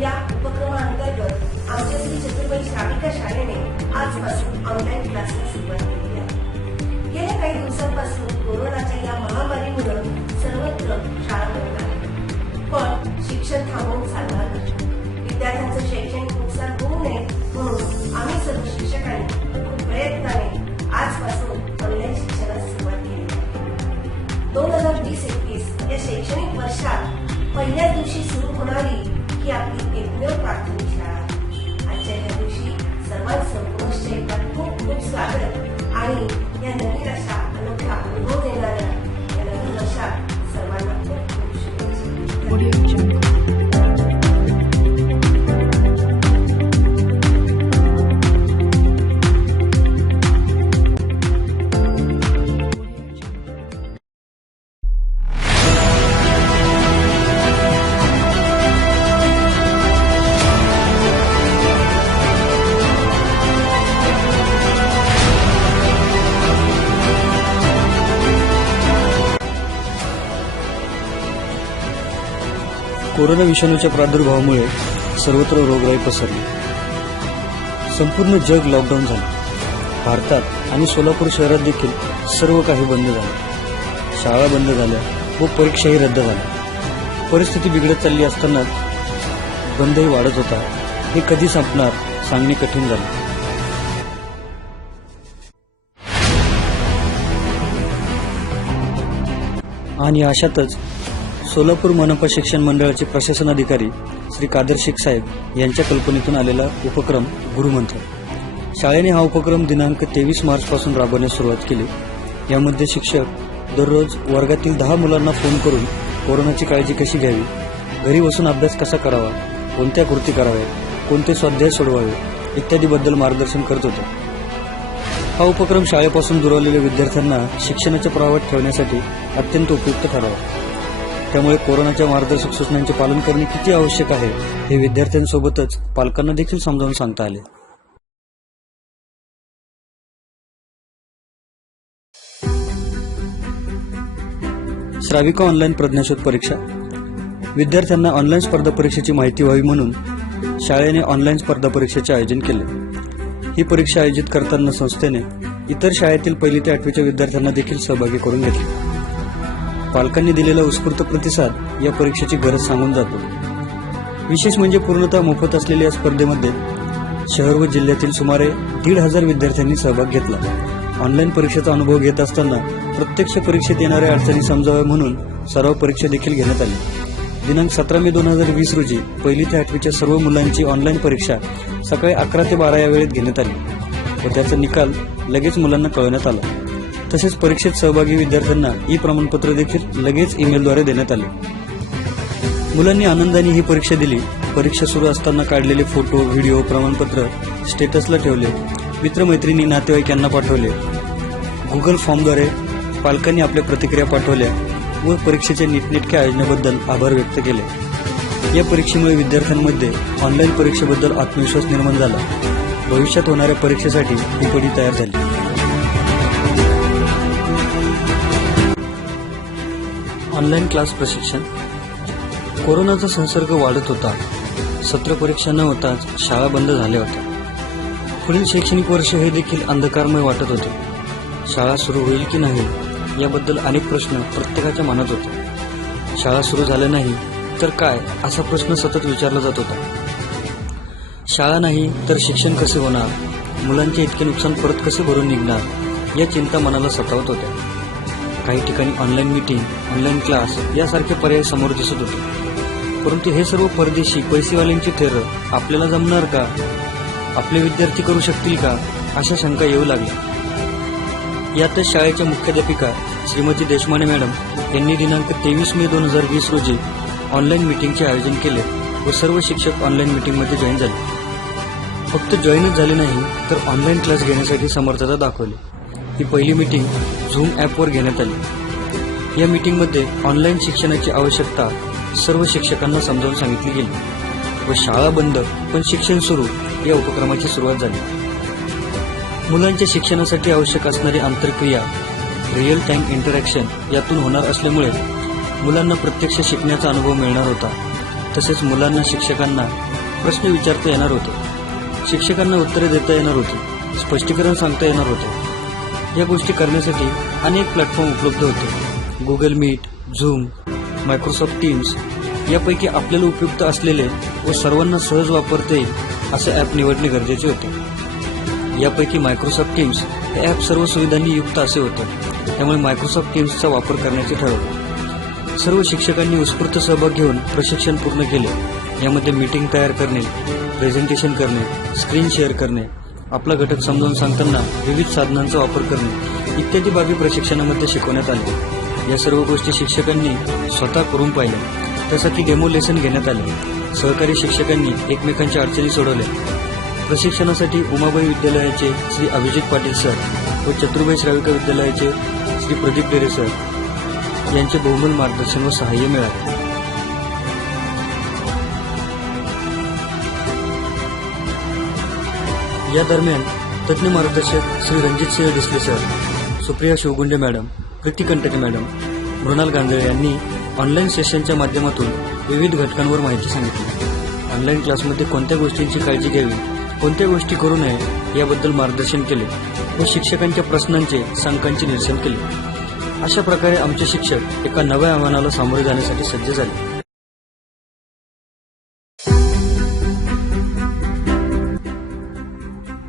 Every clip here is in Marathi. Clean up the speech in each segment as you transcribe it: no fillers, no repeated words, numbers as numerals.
या उपक्रमाअंतर्गत आमच्या श्री छत्रपती श्राविका शाळेने आजपासून ऑनलाईन क्लासला सुरुवात केली आहे। गेल्या काही दिवसांपासून कोरोनाच्या या महामारीमुळे सर्वत्र शाळा बंद आहेत, पण शिक्षण थांबवून चालणार नाही। विद्यार्थ्यांचं शैक्षणिक नुकसान होऊ नये म्हणून आम्ही सर्व शिक्षकांनी खूप प्रयत्नाने आजपासून ऑनलाईन शिक्षणास सुरुवात केली आहे। 2020-21 या शैक्षणिक वर्षात पहिल्या दिवशी सुरू होणारी ही आपली एकमेव प्राथमिक शाळा। आजच्या या दिवशी सर्वांचं एकदा खूप खूप स्वागत आणि या नवीन अशा अनोख्या अनुभव देणाऱ्या या नवीन वर्षात सर्वांना खूप खूप शुभेच्छा। कोरोना विषाणूच्या प्रादुर्भावामुळे सर्वत्र रोगराई पसरली। संपूर्ण जग लॉकडाऊन झाले। भारतात आणि सोलापूर शहरात देखील सर्व काही बंद झाले। शाळा बंद झाल्या व परीक्षाही रद्द झाल्या। परिस्थिती बिघडत चालली असताना बंदही वाढत होता। हे कधी संपणार सांगणे कठीण झाले। आणि अशातच सोलापूर मनपा शिक्षण मंडळाचे प्रशासन अधिकारी श्री कादर शेख साहेब यांच्या कल्पनेतून आलेला उपक्रम गुरुमंत्र। शाळेने हा उपक्रम दिनांक 23 मार्च पासून राबवण्यास सुरुवात केली। यामध्ये शिक्षक दररोज वर्गातील 10 मुलांना फोन करून कोरोनाची काळजी कशी घ्यावी, घरी बसून अभ्यास कसा करावा, कोणत्या कृती कराव्या, कोणते स्वाध्याय सोडवावे इत्यादी बद्दल मार्गदर्शन करत होते। हा उपक्रम शाळेपासून दुरावलेल्या विद्यार्थ्यांना शिक्षणाच्या प्रवाहात ठेवण्यासाठी अत्यंत उपयुक्त ठरावा। त्यामुळे कोरोनाच्या मार्गदर्शक सूचनांचे पालन करणे किती आवश्यक आहे हे विद्यार्थ्यांसोबतच पालकांना देखील समजावून सांगता आले। श्राविका ऑनलाईन प्रज्ञाशोध परीक्षा। विद्यार्थ्यांना ऑनलाईन स्पर्धा परीक्षेची माहिती व्हावी म्हणून शाळेने ऑनलाईन स्पर्धा परीक्षेचे आयोजन केले। ही परीक्षा आयोजित करताना संस्थेने इतर शाळेतील 1ली ते 8वीच्या विद्यार्थ्यांना देखील सहभागी करून घेतले। पालकांनी दिलेला उत्स्फूर्त प्रतिसाद या परीक्षेची गरज सांगून जातो। विशेष म्हणजे पूर्णतः मोफत असलेल्या या स्पर्धेमध्ये शहर व जिल्ह्यातील सुमारे 1,500 विद्यार्थ्यांनी सहभाग घेतला। ऑनलाईन परीक्षेचा अनुभव घेत असताना प्रत्यक्ष परीक्षेत येणाऱ्या अडचणी समजाव्या म्हणून सराव परीक्षा देखील घेण्यात आली। दिनांक 17 मे 2020 रोजी 1ली ते 8वीच्या सर्व मुलांची ऑनलाईन परीक्षा सकाळी 11 ते 12 या वेळेत घेण्यात आली व त्याचा निकाल लगेच मुलांना कळवण्यात आला। तसेच परीक्षेत सहभागी विद्यार्थ्यांना ई प्रमाणपत्र देखील लगेच ईमेलद्वारे देण्यात आले। मुलांनी आनंदाने ही परीक्षा दिली। परीक्षा सुरू असताना काढलेले फोटो, व्हिडिओ, प्रमाणपत्र स्टेटसला ठेवले, मित्रमैत्रिणी, नातेवाईक यांना पाठवले। गुगल फॉर्मद्वारे पालकांनी आपल्या प्रतिक्रिया पाठवल्या व परीक्षेच्या नीटनेटक्या आयोजनाबद्दल आभार व्यक्त केले। या परीक्षेमुळे विद्यार्थ्यांमध्ये ऑनलाईन परीक्षेबद्दल आत्मविश्वास निर्माण झाला। भविष्यात होणाऱ्या परीक्षेसाठी ही पिढी तयार झाली। ऑनलाईन क्लास प्रशिक्षण। कोरोनाचा संसर्ग वाढत होता। सत्र परीक्षा न होताच शाळा बंद झाल्या होत्या। पुढील शैक्षणिक वर्ष हे देखील अंधकारमय वाटत होते। शाळा सुरू होईल की नाही याबद्दल अनेक प्रश्न प्रत्येकाच्या मनात होते। शाळा सुरू झाल्या नाही तर काय असा प्रश्न सतत विचारला जात होता। शाळा नाही तर शिक्षण कसे होणार, मुलांचे इतके नुकसान परत कसे भरून निघणार या चिंता मनाला सतावत होत्या। काही ठिकाणी ऑनलाईन मीटिंग, ऑनलाईन क्लास यासारखे पर्याय समोर दिसत होते, परंतु हे सर्व परदेशी पैसेवाल्यांची थेरं आपल्याला जमणार का, आपले विद्यार्थी करू शकतील का अशा शंका येऊ लागल्या। यातच शाळेच्या मुख्याध्यापिका श्रीमती देशमाने मॅडम यांनी दिनांक 23 मे 2020 रोजी ऑनलाईन मीटिंगचे आयोजन केले व सर्व शिक्षक ऑनलाईन मीटिंगमध्ये जॉईन झाले। फक्त जॉईनच झाले नाही तर ऑनलाईन क्लास घेण्यासाठी समर्थता दाखवली। ही पहिली मीटिंग झूम ॲपवर घेण्यात आली। या मीटिंगमध्ये ऑनलाईन शिक्षणाची आवश्यकता सर्व शिक्षकांना समजावून सांगितली गेली व शाळा बंद पण शिक्षण सुरू या उपक्रमाची सुरुवात झाली। मुलांच्या शिक्षणासाठी आवश्यक असणारी आंतरक्रिया, रिअल टाइम इंटरॅक्शन यातून होणार असल्यामुळे मुलांना प्रत्यक्ष शिकण्याचा अनुभव मिळणार होता। तसेच मुलांना शिक्षकांना प्रश्न विचारता येणार होते, शिक्षकांना उत्तरे देता येणार होती, स्पष्टीकरण सांगता येणार होते। या गोष्टी करण्यासाठी अनेक प्लॅटफॉर्म उपलब्ध होते। Google Meet, Zoom, Microsoft Teams यापैकी आपल्याला उपयुक्त असलेले व सर्वांना सहज वापरता येईल असे ॲप निवडणे गरजेचे होते। यापैकी मायक्रोसॉफ्ट टीम्स हे ॲप सर्व सुविधांनी युक्त असे होते, त्यामुळे मायक्रोसॉफ्ट टीम्सचा वापर करण्याचे ठरवले। सर्व शिक्षकांनी उत्स्फूर्त सहभाग घेऊन प्रशिक्षण पूर्ण केले। यामध्ये मीटिंग तयार करणे, प्रेझेंटेशन करणे, स्क्रीन शेअर करणे, आपला घटक समजावून सांगताना विविध साधनांचा वापर करणे इत्यादी बाबी प्रशिक्षणामध्ये शिकवण्यात आले। या सर्व गोष्टी शिक्षकांनी स्वतः करून पाहिल्या, त्यासाठी डेमो लेसन घेण्यात आले। सहकारी शिक्षकांनी एकमेकांच्या अडचणी सोडवल्या। प्रशिक्षणासाठी उमाबाई विद्यालयाचे श्री अभिजित पाटील सर व चतुर्बाई श्राविका विद्यालयाचे श्री प्रदीप डेरे सर यांचे बहुमोल मार्गदर्शन व सहाय्य मिळाले। या दरम्यान तज्ज्ञ मार्गदर्शक Shri Ranjit Singh Disale sir, Supriya Shivgunde madam, Preeti Kantake madam, Mrunal Ganjale यांनी ऑनलाईन सेशनच्या माध्यमातून विविध घटकांवर माहिती सांगितली। ऑनलाईन क्लासमध्ये कोणत्या गोष्टींची काळजी घ्यावी, कोणत्या गोष्टी करू नये याबद्दल मार्गदर्शन केले व शिक्षकांच्या प्रश्नांचे शंकांचे निरसन केले। अशा प्रकारे आमचे शिक्षक एका नव्या आव्हानाला सामोरे जाण्यासाठी सज्ज झाले।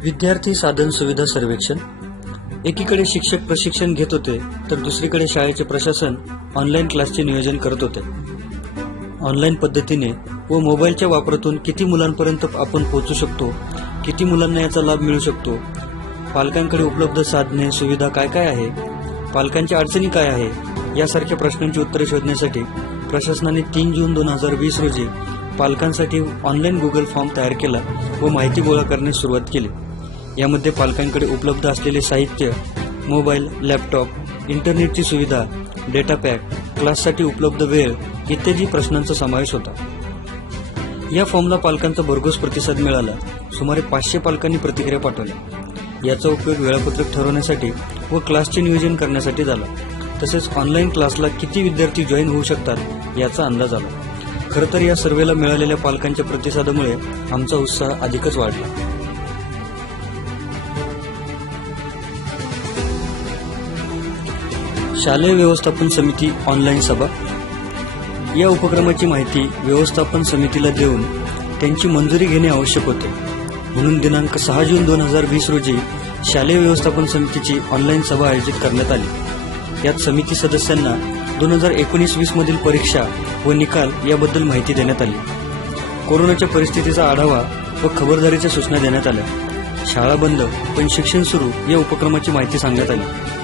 विद्यार्थी साधन सुविधा सर्वेक्षण। एकीकडे शिक्षक प्रशिक्षण घेत होते तर दुसरीकडे शाळेचे प्रशासन ऑनलाईन क्लासचे नियोजन करत होते। ऑनलाईन पद्धतीने व मोबाईलच्या वापरातून किती मुलांपर्यंत आपण पोहोचू शकतो, किती मुलांना याचा लाभ मिळू शकतो, पालकांकडे उपलब्ध साधने सुविधा काय काय आहे, पालकांच्या अडचणी काय आहे, यासारख्या प्रश्नांची उत्तरे शोधण्यासाठी प्रशासनाने 3 जून 2020 रोजी पालकांसाठी ऑनलाईन गुगल फॉर्म तयार केला व माहिती गोळा करण्यास सुरुवात केली। यामध्ये पालकांकडे उपलब्ध असलेले साहित्य, मोबाईल, लॅपटॉप, इंटरनेटची सुविधा, डेटा पॅक, क्लाससाठी उपलब्ध वेळ इत्यादी प्रश्नांचा समावेश होता। या फॉर्मला पालकांचा भरघोस प्रतिसाद मिळाला। सुमारे 500 पालकांनी प्रतिक्रिया पाठवल्या। याचा उपयोग वेळापत्रक ठरवण्यासाठी व क्लासचे नियोजन करण्यासाठी झाला। तसेच ऑनलाईन क्लासला किती विद्यार्थी जॉईन होऊ शकतात याचा अंदाज आला। खरं तर या सर्वेला मिळालेल्या पालकांच्या प्रतिसादामुळे आमचा उत्साह अधिकच वाढला। शालेय व्यवस्थापन समिती ऑनलाईन सभा। या उपक्रमाची माहिती व्यवस्थापन समितीला देऊन त्यांची मंजुरी घेणे आवश्यक होते, म्हणून दिनांक 6 जून 2020 रोजी शालेय व्यवस्थापन समितीची ऑनलाईन सभा आयोजित करण्यात आली। यात समिती सदस्यांना 2019-20 मधील परीक्षा व निकाल याबद्दल माहिती देण्यात आली। कोरोनाच्या परिस्थितीचा आढावा व खबरदारीच्या सूचना देण्यात आल्या। शाळा बंद पण शिक्षण सुरू या उपक्रमाची माहिती सांगण्यात आली।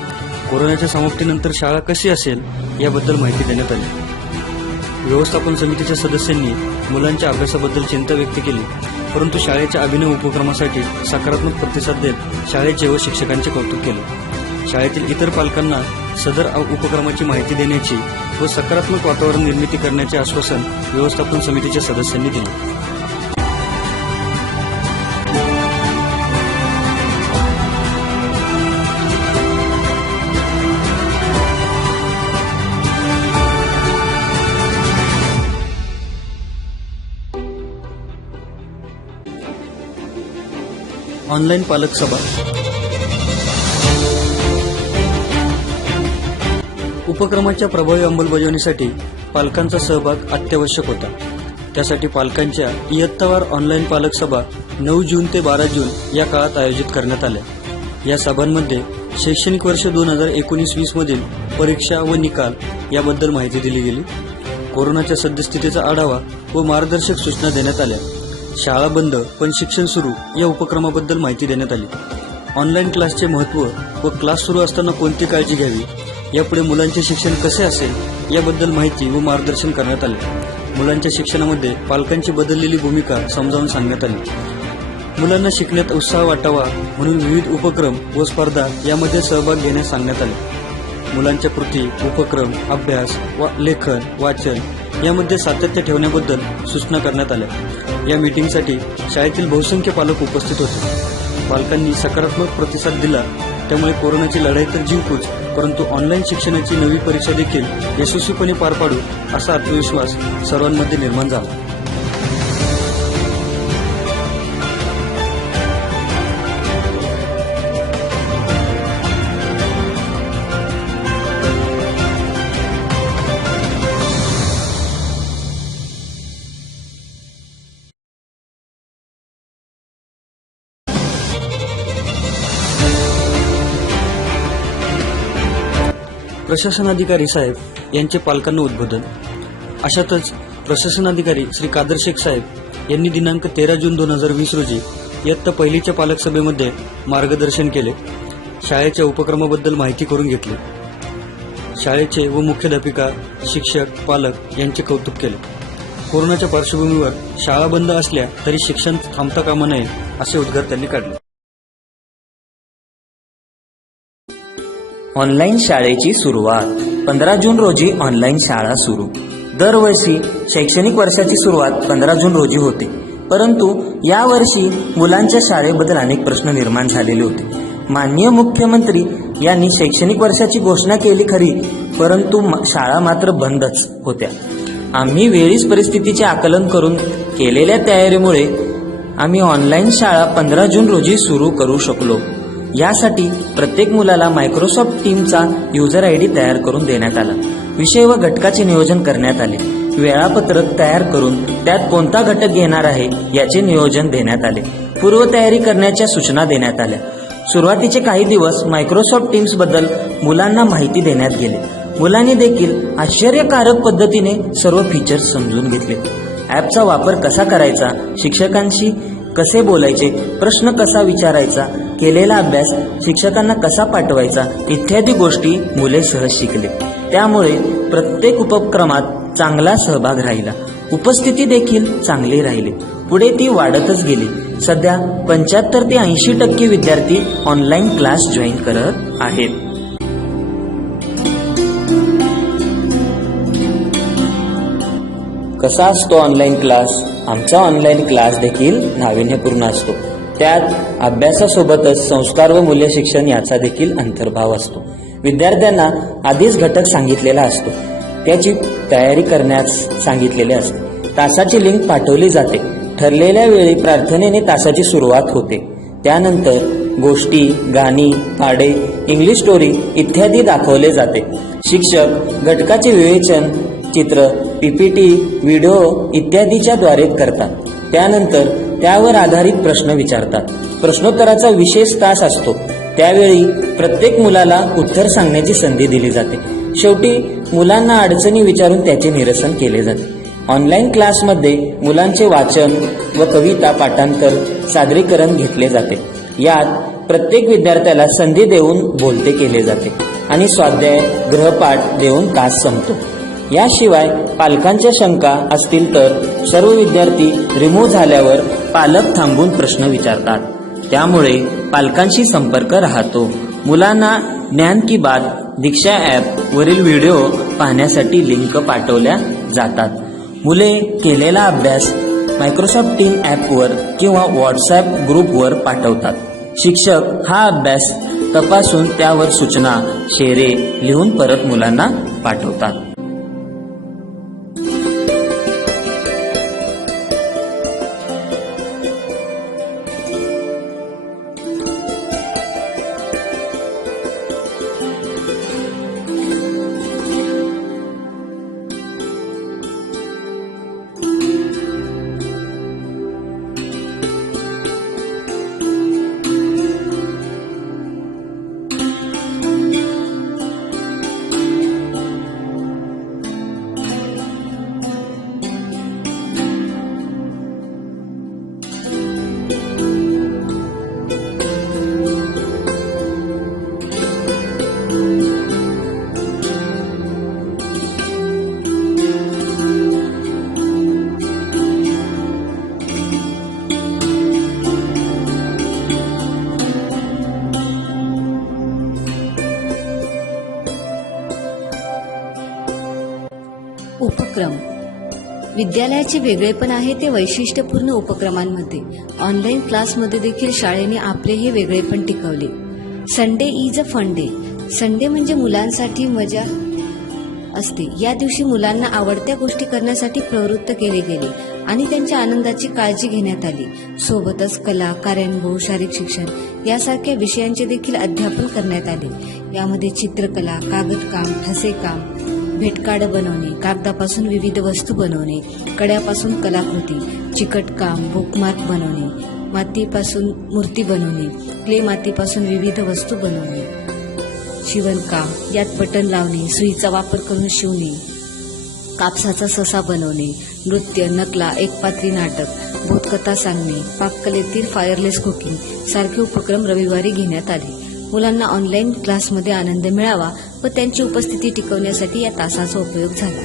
कोरोनाच्या समाप्तीनंतर शाळा कशी असेल याबद्दल माहिती देण्यात आली। व्यवस्थापन समितीच्या सदस्यांनी मुलांच्या अभ्यासाबद्दल चिंता व्यक्त केली, परंतु शाळेच्या अभिनव उपक्रमासाठी सकारात्मक प्रतिसाद देत शाळेचे व शिक्षकांचे कौतुक केले। शाळेतील इतर पालकांना सदर उपक्रमाची माहिती देण्याची व सकारात्मक वातावरण निर्मिती करण्याचे आश्वासन व्यवस्थापन समितीच्या सदस्यांनी दिले। ऑनलाईन पालक सभा। उपक्रमाच्या प्रभावी अंमलबजावणीसाठी पालकांचा सहभाग अत्यावश्यक होता। त्यासाठी पालकांच्या इयत्तावार ऑनलाईन पालक सभा 9 जून ते 12 जून या काळात आयोजित करण्यात आल्या। या सभांमध्ये शैक्षणिक वर्ष 2019-20 मधील परीक्षा व निकाल याबद्दल माहिती दिली गेली। कोरोनाच्या सद्यस्थितीचा आढावा व मार्गदर्शक सूचना देण्यात आल्या। शाळा बंद पण शिक्षण सुरू या उपक्रमाबद्दल माहिती देण्यात आली। ऑनलाईन क्लासचे महत्त्व व क्लास सुरू असताना कोणती काळजी घ्यावी, यापुढे मुलांचे शिक्षण कसे असेल याबद्दल माहिती व मार्गदर्शन करण्यात आले। मुलांच्या शिक्षणामध्ये पालकांची बदललेली भूमिका समजावून सांगण्यात आली। मुलांना शिकण्यात उत्साह वाटावा म्हणून विविध उपक्रम व स्पर्धा यामध्ये सहभाग घेण्यास सांगण्यात आले। मुलांच्या कृती, उपक्रम, अभ्यास व लेखन, वाचन यामध्ये सातत्य ठेवण्याबद्दल सूचना करण्यात आल्या। या मीटिंगसाठी शाळेतील बहुसंख्य पालक उपस्थित होते। पालकांनी सकारात्मक प्रतिसाद दिला, त्यामुळे कोरोनाची लढाई तर जिंकूच, परंतु ऑनलाईन शिक्षणाची नवी परीक्षा देखील यशस्वीपणे पार पाडू असा आत्मविश्वास सर्वांमध्ये निर्माण झाला। प्रशासनाधिकारी साहेब यांचे पालकांना उद्बोधन. अशातच प्रशासनाधिकारी श्री कादर शेख साहेब यांनी दिनांक 13 जून 2020 रोजी इयत्ता पहिलीच्या पालक सभेमध्ये मार्गदर्शन केले. शाळेच्या उपक्रमाबद्दल माहिती करून घेतली. शाळेचे व मुख्याध्यापिका, शिक्षक, पालक यांचे कौतुक केले. कोरोनाच्या पार्श्वभूमीवर शाळा बंद असल्या तरी शिक्षण थांबता कामा नये असे उद्गार त्यांनी काढले. ऑनलाईन शाळेची सुरुवात. 15 जून रोजी ऑनलाईन शाळा सुरू. दरवर्षी शैक्षणिक वर्षाची सुरुवात 15 जून रोजी होते, परंतु यावर्षी मुलांच्या शाळेबद्दल अनेक प्रश्न निर्माण झालेले होते. माननीय मुख्यमंत्री यांनी शैक्षणिक वर्षाची घोषणा केली खरी, परंतु शाळा मात्र बंदच होत्या. आम्ही वेळीच परिस्थितीचे आकलन करून केलेल्या तयारीमुळे आम्ही ऑनलाईन शाळा 15 जून रोजी सुरू करू शकलो. यासाठी प्रत्येक मुलाला मायक्रोसॉफ्ट टीमचा युजर ID तयार करून देण्यात आला. विषय व घटकाचे नियोजन करण्यात आले. वेळापत्रक तयार करून त्यात कोणता घटक घेणार आहे याचे नियोजन देण्यात आले. पूर्वतयारी करण्याच्या सूचना देण्यात आल्या. सुरुवातीचे काही दिवस मायक्रोसॉफ्ट टीम्स बद्दल मुलांना माहिती देण्यात गेली. मुलांनी देखील आश्चर्यकारक पद्धतीने सर्व फीचर्स समजून घेतले. ॲपचा वापर कसा करायचा, शिक्षकांशी कसे बोलायचे, प्रश्न कसा विचारायचा, केलेला अभ्यास शिक्षकांना कसा पाठवायचा इत्यादी गोष्टी मुले सहज शिकले. त्यामुळे प्रत्येक उपक्रमात चांगला सहभाग राहिला. उपस्थिती देखील चांगली राहिली. पुढे ती वाढतच गेली. सध्या 75 ते 80% विद्यार्थी ऑनलाईन क्लास जॉईन करत आहेत. कसा असतो ऑनलाईन क्लास? आमचा ऑनलाईन क्लास देखील नाविन्यपूर्ण असतो. त्यात अभ्यासासोबतच संस्कार व मूल्य शिक्षण याचा देखील अंतर्भाव असतो. विद्यार्थ्यांना आधीच घटक सांगितलेला असतो, त्याची तयारी करण्यास सांगितलेले असते. तासाची लिंक पाठवली जाते. ठरलेल्या वेळी प्रार्थनेने तासाची सुरुवात होते. त्यानंतर गोष्टी, गाणी, पाढे, इंग्लिश स्टोरी इत्यादी दाखवले जाते. शिक्षक घटकाचे विवेचन चित्र, PPT, व्हिडिओ इत्यादीच्या द्वारे करतात. त्यानंतर त्यावर आधारित प्रश्न विचारतात. प्रश्नोत्तराचा विशेष तास असतो. त्यावेळी प्रत्येक मुलाला उत्तर सांगण्याची संधी दिली जाते. शेवटी मुलांना अडचणी विचारून त्याचे निरसन केले जाते. ऑनलाईन क्लासमध्ये मुलांचे वाचन व कविता पाठांतर सादरीकरण घेतले जाते. यात प्रत्येक विद्यार्थ्याला संधी देऊन बोलते केले जाते आणि स्वाध्याय, गृहपाठ देऊन तास संपतो. याशिवाय पालकांच्या शंका असतील तर सर्व विद्यार्थी रिमूव्ह झाल्यावर पालक थांबून प्रश्न विचारतात. त्यामुळे पालकांशी संपर्क राहतो. मुलांना ज्ञान की बात दीक्षा ॲप वरील व्हिडिओ पाहण्यासाठी लिंक पाठवल्या जातात. मुले केलेला अभ्यास मायक्रोसॉफ्ट टीम ॲपवर किंवा व्हॉट्सॲप ग्रुपवर पाठवतात. शिक्षक हा अभ्यास तपासून त्यावर सूचना, शेरे लिहून परत मुलांना पाठवतात. उपक्रम. विद्यालयाचे वेगळेपण आहे ते वैशिष्ट्यपूर्ण उपक्रमांमध्ये. ऑनलाईन क्लासमध्ये देखील शाळेने आपले हे वेगळेपण टिकवले. Sunday is a fun day. Sunday म्हणजे मुलांसाठी मजा असते. या दिवशी मुलांना आवडत्या गोष्टी करण्यासाठी प्रवृत्त केले गेले आणि त्यांच्या आनंदाची काळजी घेण्यात आली. सोबतच कला, कार्यानुभव, शारीरिक शिक्षण यासारख्या विषयांचे देखील अध्यापन करण्यात आले. यामध्ये चित्रकला, कागदकाम, ठसेकाम, भेटकार्ड बनवणे, कागदापासून विविध वस्तू बनवणे, कड्यापासून कलाकृती, चिकटकाम, बुकमार्क बनवणे, मातीपासून मूर्ती बनवणे, क्ले मातीपासून विविध वस्तू बनवणे, शिवणकाम, यात बटन लावणे, सुईचा वापर करून शिवणे, कापसाचा ससा बनवणे, नृत्य, नकला, एकपात्री नाटक, बोधकथा सांगणे, पाककलेतील फायरलेस कुकिंग सारखे उपक्रम रविवारी घेण्यात आले. मुलांना ऑनलाईन क्लासमध्ये आनंद मिळावा व त्यांची उपस्थिती टिकवण्यासाठी या तासाचा उपयोग झाला.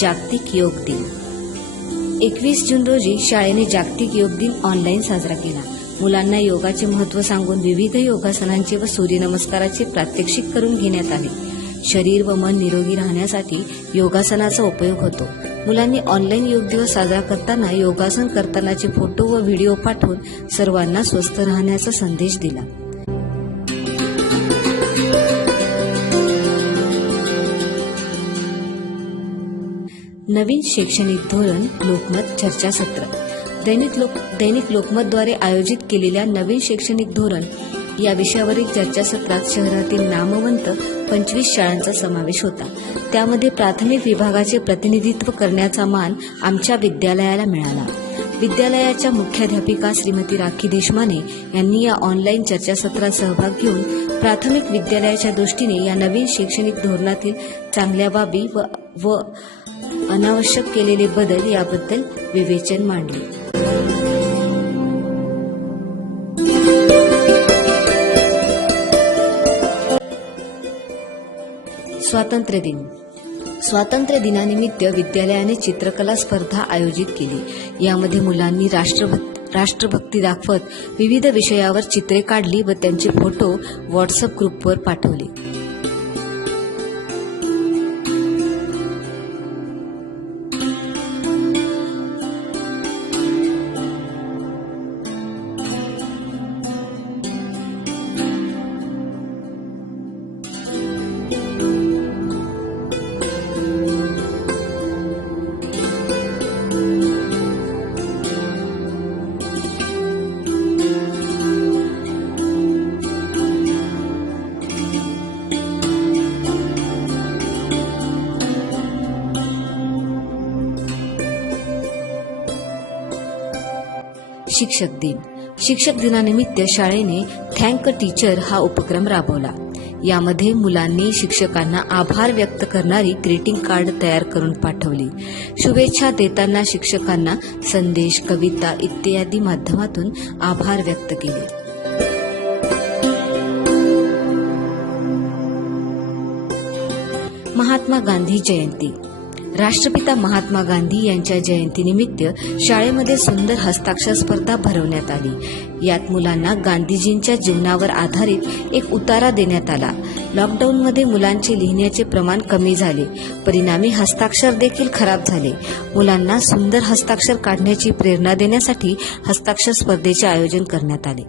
जागतिक योग दिन. 21 जून रोजी शाळेने जागतिक योग दिन ऑनलाईन साजरा केला. मुलांना योगाचे महत्त्व सांगून विविध योगासनांचे व सूर्यनमस्काराचे प्रात्यक्षिक करून घेण्यात आले. शरीर व मन निरोगी राहण्यासाठी योगासनाचा उपयोग होतो. मुलांनी ऑनलाईन योग दिवस साजरा करताना योगासन करतानाचे फोटो व व्हिडिओ पाठवून सर्वांना स्वस्थ राहण्याचा संदेश दिला. नवीन शैक्षणिक धोरण लोकमत चर्चासत्र. दैनिक लोकमतद्वारे आयोजित केलेल्या नवीन शैक्षणिक धोरण या विषयावरील चर्चासत्रात शहरातील नामवंत 25 शाळांचा समावेश होता. त्यामध्ये प्राथमिक विभागाचे प्रतिनिधित्व करण्याचा मान आमच्या विद्यालयाला मिळाला. विद्यालयाच्या मुख्याध्यापिका श्रीमती राखी देशमाने यांनी या ऑनलाईन चर्चासत्रात सहभाग घेऊन प्राथमिक विद्यालयाच्या दृष्टीने या नवीन शैक्षणिक धोरणातील चांगल्या बाबी व अनावश्यक केलेले बदल याबद्दल विवेचन मांडले. स्वातंत्र्य दिन. स्वातंत्र्य दिनानिमित्त विद्यालयाने चित्रकला स्पर्धा आयोजित केली. यामध्ये मुलांनी राष्ट्रभक्ती दाखवत विविध विषयावर चित्रे काढली व त्यांचे फोटो व्हॉट्सअप ग्रुपवर पाठवले. शिक्षक दिन. शिक्षक दिनानिमित्त शाळेने थँक अ टीचर हा उपक्रम राबवला. यामध्ये मुलांनी शिक्षकांना आभार व्यक्त करणारी ग्रीटिंग कार्ड तयार करून पाठवली. शुभेच्छा देताना शिक्षकांना संदेश, कविता इत्यादी माध्यमातून आभार व्यक्त केले. महात्मा गांधी जयंती. राष्ट्रपिता महात्मा गांधी यांच्या जयंतीनिमित्त शाळेमध्ये सुंदर हस्ताक्षर स्पर्धा भरवण्यात आली. यात मुलांना गांधीजींच्या जीवनावर आधारित एक उतारा देण्यात आला. लॉकडाऊनमध्ये मुलांचे लिहिण्याचे प्रमाण कमी झाले, परिणामी हस्ताक्षर देखील खराब झाले. मुलांना सुंदर हस्ताक्षर काढण्याची प्रेरणा देण्यासाठी हस्ताक्षर स्पर्धेचे आयोजन करण्यात आले.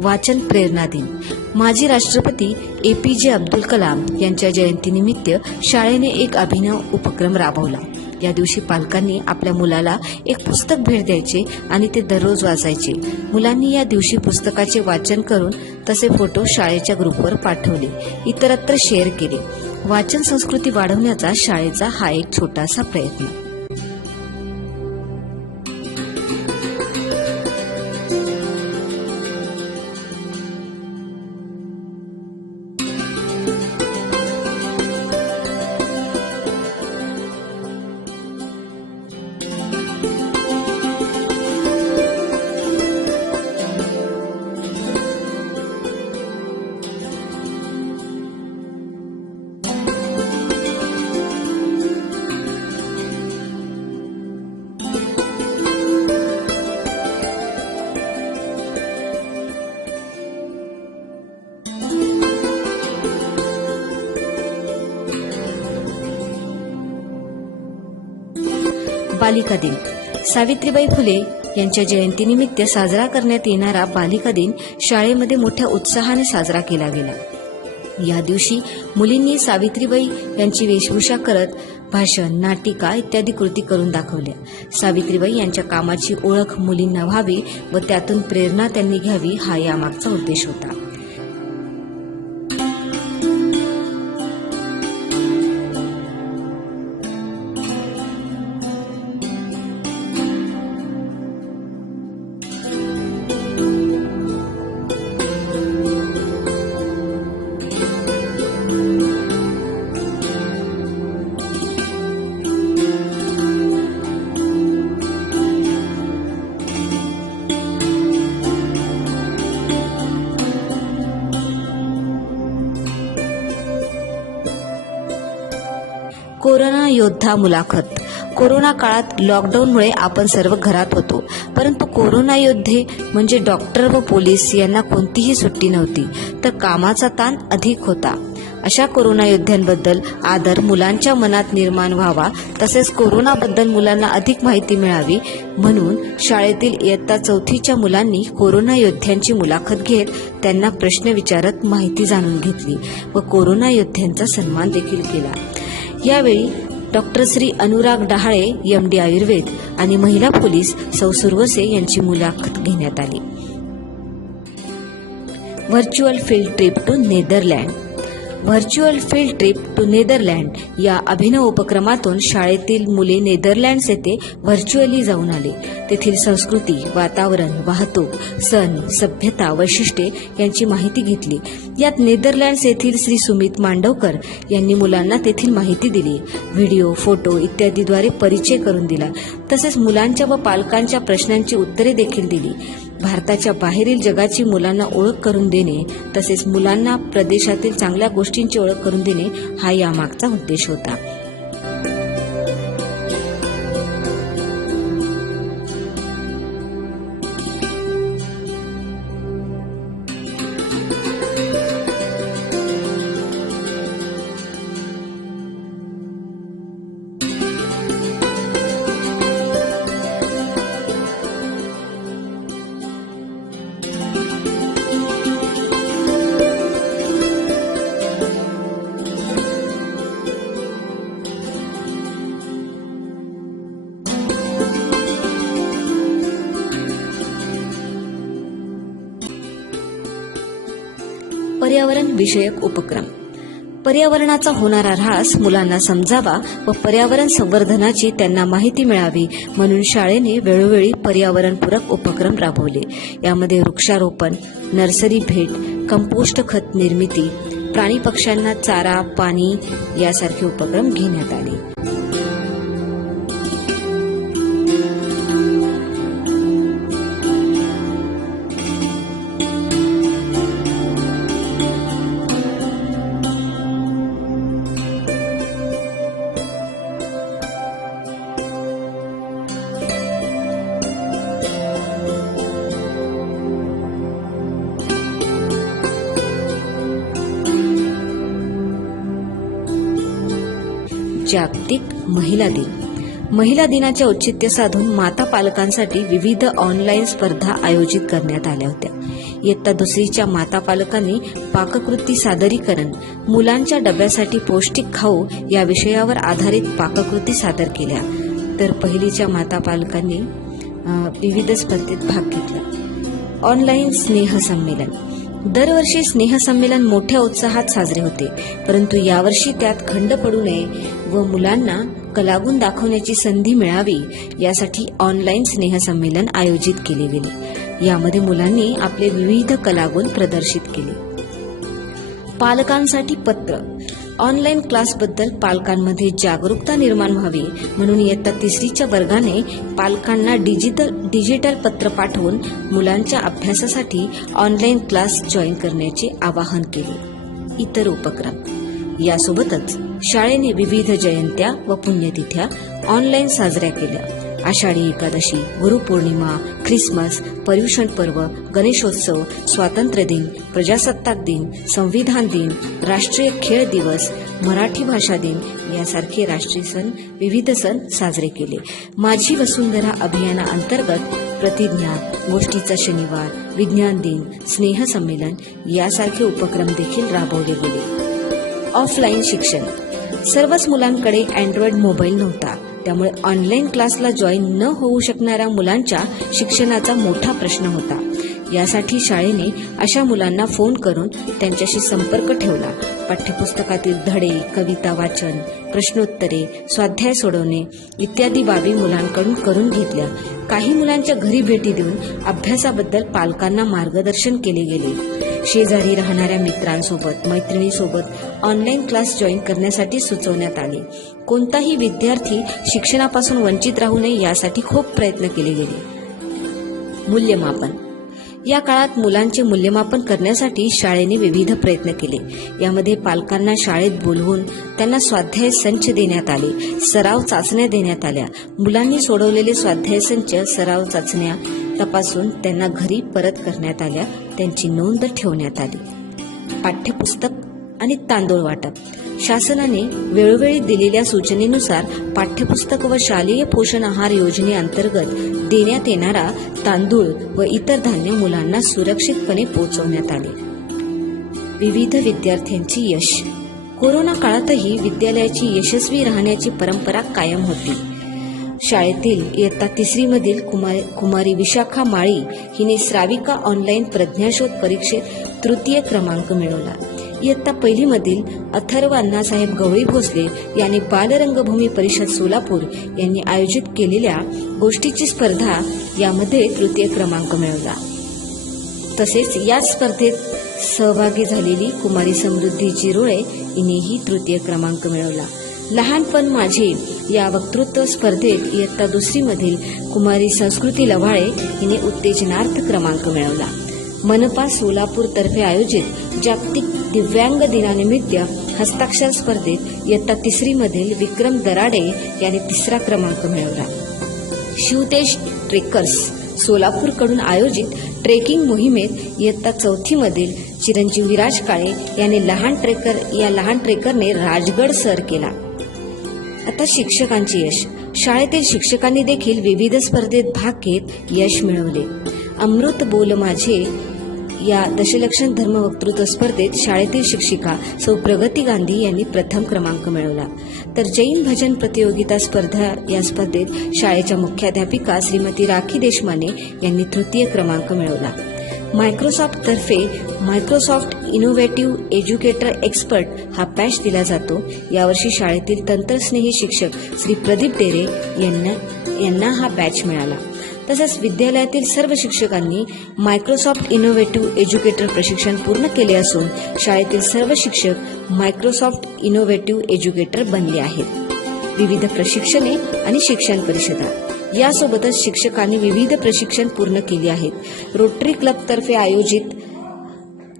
वाचन प्रेरणा दिन. माजी राष्ट्रपती APJ अब्दुल कलाम यांच्या जयंतीनिमित्त शाळेने एक अभिनव उपक्रम राबवला. या दिवशी पालकांनी आपल्या मुलाला एक पुस्तक भेट द्यायचे आणि ते दररोज वाचायचे. मुलांनी या दिवशी पुस्तकाचे वाचन करून तसे फोटो शाळेच्या ग्रुपवर पाठवले, इतरत्र शेअर केले. वाचन संस्कृती वाढवण्याचा शाळेचा हा एक छोटासा प्रयत्न. बालिका दिन. सावित्रीबाई फुले यांच्या जयंतीनिमित्त साजरा करण्यात येणारा बालिका दिन शाळेमध्ये मोठ्या उत्साहाने साजरा केला गेला. या दिवशी मुलींनी सावित्रीबाई यांची वेशभूषा करत भाषण, नाटिका इत्यादी कृती करून दाखवल्या. सावित्रीबाई यांच्या कामाची ओळख मुलींना व्हावी व त्यातून प्रेरणा त्यांनी घ्यावी हा यामागचा उद्देश होता. कोरोना योद्धा मुलाखत. कोरोना काळात लॉकडाऊनमुळे आपण सर्व घरात होतो, परंतु कोरोना योद्धे म्हणजे डॉक्टर व पोलीस यांना कोणतीही सुट्टी नव्हती, तर कामाचा ताण अधिक होता. अशा कोरोना योद्ध्यांबद्दल आदर मुलांच्या मनात निर्माण व्हावा, तसेच कोरोनाबद्दल मुलांना अधिक माहिती मिळावी म्हणून शाळेतील इयत्ता 4थीच्या मुलांनी कोरोना योद्ध्यांची मुलाखत घेत त्यांना प्रश्न विचारत माहिती जाणून घेतली व कोरोना योद्ध्यांचा सन्मान देखील केला. यावेळी डॉक्टर श्री अनुराग डहाळे MD आयुर्वेद आणि महिला पोलीस सौ सुरवसे यांची मुलाखत घेण्यात आली. Virtual field trip to Netherland. Virtual field trip to Netherland या अभिनव उपक्रमातून शाळेतील मुले नेदरलँड्स येथे व्हर्च्युअली जाऊन आले. तेथील संस्कृती, वातावरण, वाहतूक, सण, सभ्यता, वैशिष्ट्ये यांची माहिती घेतली. यात नेदरलँड्स येथील श्री सुमित मांडवकर यांनी मुलांना तेथील माहिती दिली. व्हिडिओ, फोटो इत्यादीद्वारे परिचय करून दिला. तसेच मुलांच्या व पालकांच्या प्रश्नांची उत्तरे देखील दिली. भारताच्या बाहेरील जगाची मुलांना ओळख करून देणे तसेच मुलांना प्रदेशातील चांगल्या गोष्टींची ओळख करून देणे हा यामागचा उद्देश होता. पर्यावरण विषयक उपक्रम. पर्यावरणाचा होणारा ऱ्हास मुलांना समजावा व पर्यावरण संवर्धनाची त्यांना माहिती मिळावी म्हणून शाळेने वेळोवेळी पर्यावरणपूरक उपक्रम राबवले. यामध्ये वृक्षारोपण, नर्सरी भेट, कंपोस्ट खत निर्मिती, प्राणी पक्ष्यांना चारा, पाणी यासारखे उपक्रम घेण्यात आले. जागतिक महिला दिन. महिला दिनाचे औचित्य साधून माता पालकांसाठी विविध ऑनलाईन स्पर्धा आयोजित करण्यात आल्या होत्या. इयत्ता 2रीच्या माता पालकांनी पाककृती सादरीकरण, मुलांच्या डब्यासाठी पौष्टिक खाऊ या विषयावर आधारित पाककृती सादर केल्या, तर 1लीच्या माता पालकांनी विविध स्पर्धेत भाग घेतला. ऑनलाईन स्नेहसंमेलन. दरवर्षी स्नेहसंमेलन मोठ्या उत्साहात साजरे होते, परंतु यावर्षी त्यात खंड पडू नये व मुलांना कलागुण दाखवण्याची संधी मिळावी यासाठी ऑनलाईन स्नेहसंमेलन आयोजित केले गेले. यामध्ये मुलांनी आपले विविध कलागुण प्रदर्शित केले. पालकांसाठी पत्र. ऑनलाईन क्लासबद्दल पालकांमध्ये जागरूकता निर्माण व्हावी म्हणून इयत्ता 3रीच्या वर्गाने पालकांना डिजिटल पत्र पाठवून मुलांच्या अभ्यासासाठी ऑनलाईन क्लास जॉईन करण्याचे आवाहन केले. इतर उपक्रम. यासोबतच शाळेने विविध जयंत्या व पुण्यतिथ्या ऑनलाईन साजऱ्या केल्या. आषाढी एकादशी, गुरुपौर्णिमा, ख्रिसमस, पर्युषण पर्व, गणेशोत्सव, स्वातंत्र्य दिन, प्रजासत्ताक दिन, संविधान दिन, राष्ट्रीय खेळ दिवस, मराठी भाषा दिन यासारखे राष्ट्रीय विविध सण साजरे केले. माझी वसुंधरा अभियानाअंतर्गत प्रतिज्ञा, गोष्टीचा शनिवार, विज्ञान दिन, स्नेहसंमेलन यासारखे उपक्रम देखील राबवले गेले. ऑफलाईन शिक्षण. सर्वच मुलांकडे अँड्रॉइड मोबाईल नव्हता, त्यामुळे ऑनलाईन क्लासला जॉईन न होऊ शकणाऱ्या मुलांच्या शिक्षणाचा मोठा प्रश्न होता. यासाठी शाळेने अशा मुलांना फोन करून त्यांच्याशी संपर्क ठेवला. पाठ्यपुस्तकातील धडे, कविता वाचन, प्रश्नोत्तरे, स्वाध्याय सोडवणे इत्यादी बाबी मुलांकडून करून घेतल्या. काही मुलांच्या घरी भेटी देऊन अभ्यासाबद्दल पालकांना मार्गदर्शन केले गेले. शेजारी राहणाऱ्या मित्रांसोबत, मैत्रिणीसोबत ऑनलाईन क्लास जॉईन करण्यासाठी सुचवण्यात आले. कोणताही विद्यार्थी शिक्षणापासून वंचित राहू नये यासाठी खूप प्रयत्न केले गेले. मूल्यमापन. या काळात मुलांचे मूल्यमापन करण्यासाठी शाळेने विविध प्रयत्न केले. यामध्ये पालकांना शाळेत बोलवून त्यांना स्वाध्याय संच देण्यात आले, सराव चाचण्या देण्यात आल्या. मुलांनी सोडवलेले स्वाध्याय संच, सराव चाचण्या तपासून त्यांना घरी परत करण्यात आल्या, त्यांची नोंद ठेवण्यात आली. पाठ्यपुस्तक आणि तांदूळ वाटप. शासनाने वेळोवेळी दिलेल्या सूचनेनुसार पाठ्यपुस्तक व शालेय पोषण आहार योजनेअंतर्गत देण्यात येणारा तांदूळ व इतर धान्य मुलांना सुरक्षितपणे पोहोचवण्यात आले. विविध विद्यार्थ्यांची यश. कोरोना काळातही विद्यालयाची यशस्वी राहण्याची परंपरा कायम होती. शाळेतील इयत्ता 3रीमधील कुमारी विशाखा माळी हिने श्राविका ऑनलाईन प्रज्ञाशोध परीक्षेत 3य क्रमांक मिळवला. इयत्ता 1लीमधील अथर्व अण्णासाहेब गवळी भोसले यांनी बालरंगभूमी परिषद सोलापूर यांनी आयोजित केलेल्या गोष्टीची स्पर्धा यामध्ये 3य क्रमांक मिळवला. तसेच या स्पर्धेत सहभागी झालेली कुमारी समृद्धी जिरोळे हिनेही 3य क्रमांक मिळवला. लहानपण माझे या वक्तृत्व स्पर्धेत इयत्ता 2रीमधील कुमारी संस्कृती लव्हाळे हिने उत्तेजनार्थ क्रमांक मिळवला. मनपा सोलापूर तर्फे आयोजित जागतिक दिव्यांग दिनानिमित्त हस्ताक्षर स्पर्धेत इयत्ता 3रीमधील विक्रम दराडे यांनी 3रा क्रमांक मिळवला. शिवतेज ट्रेकर्स सोलापूरकडून आयोजित ट्रेकिंग मोहिमेत इयत्ता 4थीमधील चिरंजीव विराज काळे यांनी लहान ट्रेकरने राजगड सर केला. आता शिक्षकांचे यश. शाळेतील शिक्षकांनी देखील विविध स्पर्धेत भाग घेत यश मिळवले. अमृत बोल माझे या दशलक्षण धर्म वक्तृत्व स्पर्धेत शाळेतील शिक्षिका सौ प्रगती गांधी यांनी प्रथम क्रमांक मिळवला. तर जैन भजन प्रतियोगिता स्पर्धा या स्पर्धेत शाळेच्या मुख्याध्यापिका श्रीमती राखी देशमाने यांनी 3य क्रमांक मिळवला. मायक्रोसॉफ्ट तर्फे मायक्रोसॉफ्ट इनोव्हेटिव्ह एज्युकेटर एक्सपर्ट हा पॅच दिला जातो. यावर्षी शाळेतील तंत्रस्नेही शिक्षक श्री प्रदीप डेरे यांना हा पॅच मिळाला. तसेच विद्यालयातील सर्व शिक्षकांनी मायक्रोसॉफ्ट इनोव्हेटिव्ह एज्युकेटर प्रशिक्षण पूर्ण केले असून शाळेतील सर्व शिक्षक मायक्रोसॉफ्ट इनोव्हेटिव्ह एज्युकेटर बनले आहेत. विविध प्रशिक्षणे आणि शिक्षण परिषदा यासोबतच शिक्षकांनी विविध प्रशिक्षण पूर्ण केली आहेत. रोटरी क्लबतर्फे आयोजित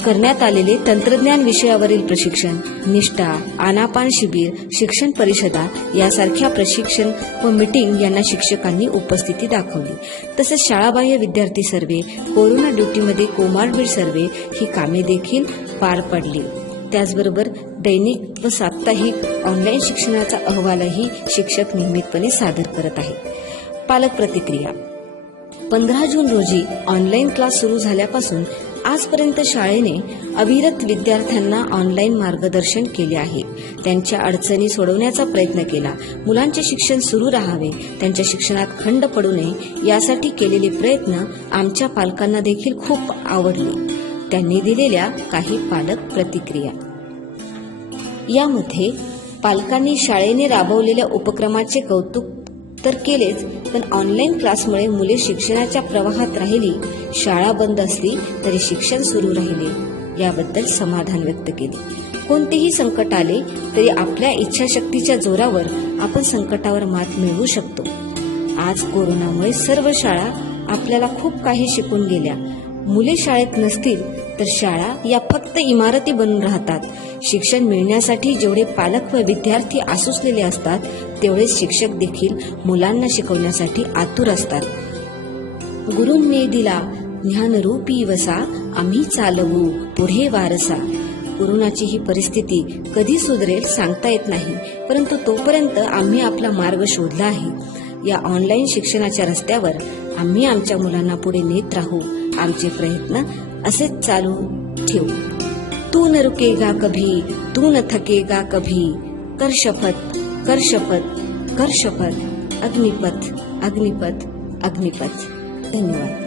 करण्यात आलेले तंत्रज्ञान विषयावरील प्रशिक्षण, निष्ठा, आनापान शिबिर, शिक्षण परिषदा यासारख्या प्रशिक्षण व मीटिंग यांना शिक्षकांनी उपस्थिती दाखवली. तसेच शाळाबाह्य विद्यार्थी सर्वे, कोरोना ड्युटीमध्ये कोमार्बिड सर्वे ही कामे देखील पार पडली. त्याचबरोबर दैनिक व साप्ताहिक ऑनलाईन शिक्षणाचा अहवालही शिक्षक नियमितपणे सादर करत आहेत. पालक प्रतिक्रिया. 15 जून रोजी ऑनलाईन क्लास सुरू झाल्यापासून आजपर्यंत शाळेने अविरत विद्यार्थ्यांना ऑनलाईन मार्गदर्शन केले आहे. त्यांच्या अडचणी सोडवण्याचा प्रयत्न केला. मुलांचे शिक्षण सुरू राहावे, त्यांच्या शिक्षणात खंड पडू नये यासाठी केलेले प्रयत्न आमच्या पालकांना देखील खूप आवडले. त्यांनी दिलेल्या काही पालक प्रतिक्रिया. यामध्ये पालकांनी शाळेने राबवलेल्या उपक्रमाचे कौतुक तर केलेच, पण ऑनलाईन क्लासमुळे मुले शिक्षणाच्या प्रवाहात राहिली, शाळा बंद असली तरी शिक्षण सुरू राहिले याबद्दल समाधान व्यक्त केले. कोणतेही संकट आले तरी आपल्या इच्छाशक्तीच्या जोरावर आपण संकटावर मात मिळवू शकतो. आज कोरोनामुळे सर्व शाळा आपल्याला खूप काही शिकून गेल्या. मुले शाळेत नसतील तर शाळा या फक्त इमारती बनून राहतात. शिक्षण मिळण्यासाठी जेवढे पालक व विद्यार्थी आसुसलेले असतात तेवढेच शिक्षक देखील मुलांना शिकवण्यासाठी आतुर असतात. गुरूंनी दिला ज्ञानरूपी वसा, आम्ही चालवू पुढे वारसा. कोरोनाची ही परिस्थिती कधी सुधरेल सांगता येत नाही, परंतु तोपर्यंत आम्ही आपला मार्ग शोधला आहे. या ऑनलाईन शिक्षणाच्या रस्त्यावर आम्ही आमच्या मुलांना पुढे नेत राहू. आमचे प्रयत्न असेच चालू ठेवू. तू न रुकेगा कभी, तू न थकेगा कभी. कर शपथ, कर शपथ, कर शपथ. अग्निपथ, अग्निपथ, अग्निपथ. धन्यवाद.